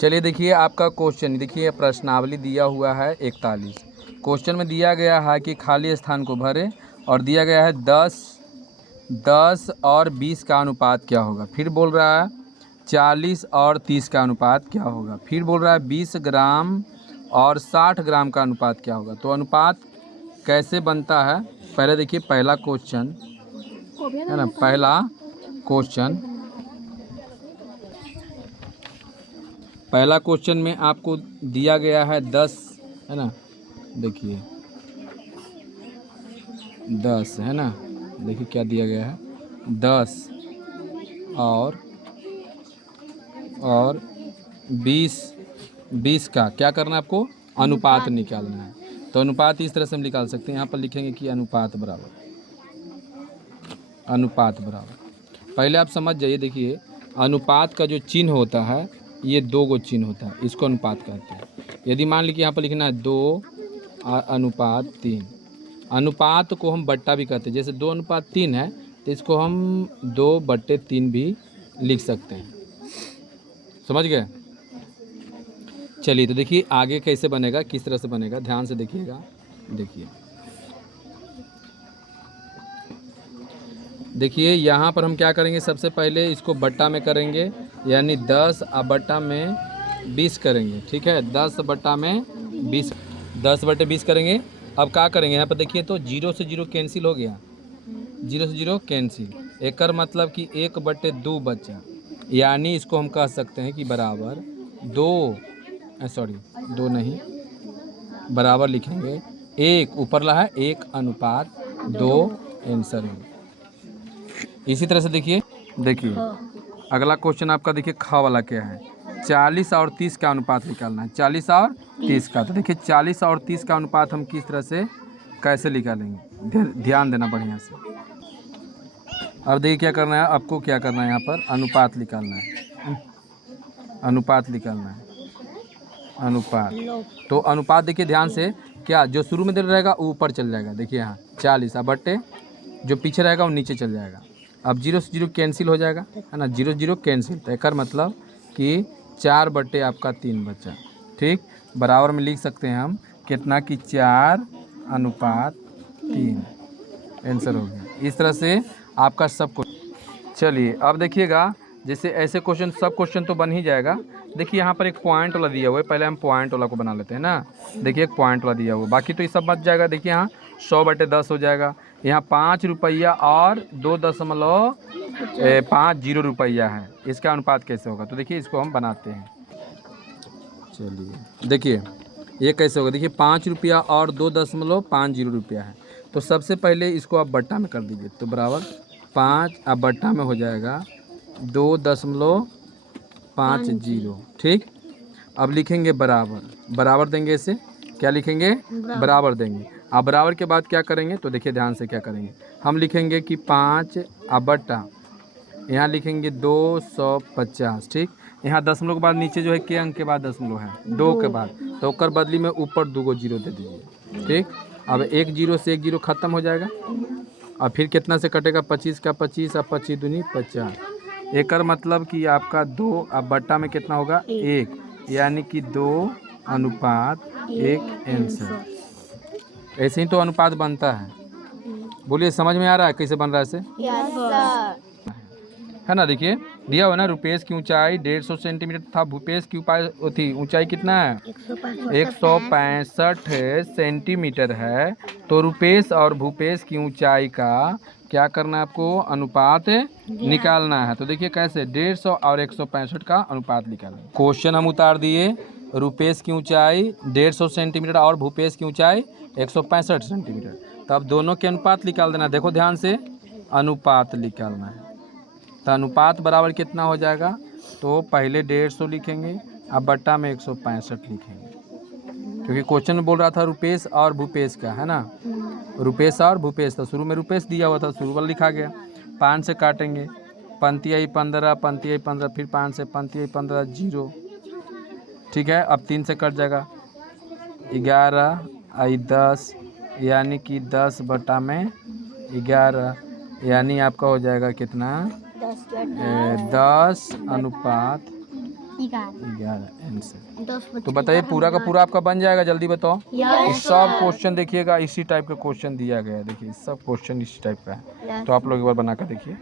चलिए देखिए आपका क्वेश्चन, देखिए प्रश्नावली दिया हुआ है 41। क्वेश्चन में दिया गया है कि खाली स्थान को भरें और दिया गया है 10 और 20 का अनुपात क्या होगा। फिर बोल रहा है 40 और 30 का अनुपात क्या होगा। फिर बोल रहा है 20 ग्राम और 60 ग्राम का अनुपात क्या होगा। तो अनुपात कैसे बनता है, पहले देखिए पहला क्वेश्चन है ना। पहला क्वेश्चन में आपको दिया गया है 10 है ना। देखिए 10 है ना, देखिए क्या दिया गया है 10 और 20 का क्या करना है आपको, अनुपात निकालना है। तो अनुपात इस तरह से हम निकाल सकते हैं। यहाँ पर लिखेंगे कि अनुपात बराबर पहले आप समझ जाइए। देखिए अनुपात का जो चिन्ह होता है ये 2 गो चिन्ह होता है, इसको अनुपात कहते हैं। यदि मान लीजिए यहाँ पर लिखना है 2 और अनुपात 3, अनुपात को हम बट्टा भी कहते हैं। जैसे 2:3 है तो इसको हम 2/3 भी लिख सकते हैं, समझ गए। चलिए तो देखिए आगे कैसे बनेगा, किस तरह से बनेगा, ध्यान से देखिएगा। देखिए यहाँ पर हम क्या करेंगे, सबसे पहले इसको बट्टा में करेंगे, यानी 10 और बट्टा में 20 करेंगे। ठीक है, 10/20 करेंगे। अब क्या करेंगे, यहाँ पर देखिए तो 0 से 0 कैंसिल हो गया, 0 से 0 कैंसिल। एक मतलब कि 1/2 बचा, यानी इसको हम कह सकते हैं कि बराबर 2 नहीं, बराबर लिखेंगे 1, ऊपर ला है 1/2 आंसर है। इसी तरह से देखिए अगला क्वेश्चन आपका देखिए ख वाला क्या है, 40 और 30 का अनुपात निकालना है। 40 और 30 का, तो देखिए 40 और 30 का अनुपात हम किस तरह से कैसे निकालेंगे, ध्यान देना बढ़िया से। अब देखिए क्या करना है आपको, क्या करना है यहाँ पर अनुपात निकालना है। तो अनुपात देखिए ध्यान से, क्या जो शुरू में दे रहेगा वो ऊपर चल जाएगा। देखिए यहाँ 40 और बट्टे जो पीछे रहेगा वो नीचे चल जाएगा। अब 0 से 0 कैंसिल हो जाएगा, है ना, 0 से 0 कैंसिल। तो एक मतलब कि 4/3 बचा। ठीक, बराबर में लिख सकते हैं हम कितना कि 4/3 आंसर हो गया। इस तरह से आपका सब क्वेश्चन। चलिए अब देखिएगा, जैसे ऐसे क्वेश्चन सब क्वेश्चन तो बन ही जाएगा। देखिए यहाँ पर एक पॉइंट वाला दिया हुआ है, पहले हम पॉइंट वाला को बना लेते हैं ना। देखिए एक पॉइंट वाला दिया हुआ, बाकी तो ये सब बच जाएगा। देखिए यहाँ 100/10 हो जाएगा। यहाँ 5 रुपया और 2.50 रुपया है, इसका अनुपात कैसे होगा। तो देखिए इसको हम बनाते हैं। चलिए देखिए ये कैसे होगा, देखिए 5 रुपया और 2.50 रुपया है। तो सबसे पहले इसको आप बट्टा में कर दीजिए, तो बराबर 5 अब बट्टा में हो जाएगा 2.50। ठीक, अब लिखेंगे बराबर देंगे, इसे क्या लिखेंगे, बराबर देंगे। अब बराबर के बाद क्या करेंगे, तो देखिए ध्यान से क्या करेंगे, हम लिखेंगे कि 5 अब बट्टा, यहाँ लिखेंगे 250। ठीक, यहाँ दशमलव के बाद नीचे जो है के अंक के बाद दशमलव है 2 के बाद, तो कर बदली में ऊपर 2 जीरो दे दीजिए। ठीक, अब 1 0 से 1 0 खत्म हो जाएगा। और फिर कितना से कटेगा, 25 का 25 और 25 दूनी 50। एक मतलब कि आपका 2 अब बट्टा में कितना होगा 1, यानी कि 2/1 आंसर। ऐसे ही तो अनुपात बनता है। बोलिए समझ में आ रहा है कैसे बन रहा है ऐसे, है ना। देखिए दिया हुआ ना, रुपेश की ऊंचाई 150 सेंटीमीटर था, भूपेश की ऊंचाई कितना है 165 सेंटीमीटर है। तो रुपेश और भूपेश की ऊंचाई का क्या करना है आपको, अनुपात निकालना है। तो देखिए कैसे, 150 और 165 का अनुपात निकालना। क्वेश्चन हम उतार दिए, रुपेश की ऊंचाई 150 सेंटीमीटर और भूपेश की ऊंचाई 165 सेंटीमीटर। तो अब दोनों के अनुपात निकाल देना। देखो ध्यान से, अनुपात निकालना है। तो अनुपात बराबर कितना हो जाएगा, तो पहले 150 लिखेंगे, अब बट्टा में 165 लिखेंगे, क्योंकि क्वेश्चन में बोल रहा था रुपेश और भूपेश का, है ना। रुपेश और भूपेश, तो शुरू में रुपेश दिया हुआ था, शुरू वाला लिखा गया। 5 से काटेंगे, पंक्ति आई 15, फिर 5 से पंक्ति आई 15 0। ठीक है, अब 3 से कट जाएगा, 11 आई 10, यानी कि 10/11, यानी आपका हो जाएगा कितना 10/11। 11 आंसर। 10 तो बताइए पूरा का पूरा आपका बन जाएगा, जल्दी बताओ। ये सब क्वेश्चन देखिएगा इसी टाइप का क्वेश्चन दिया गया है, देखिए सब क्वेश्चन इसी टाइप का है। तो आप लोग एक बार बना कर देखिए।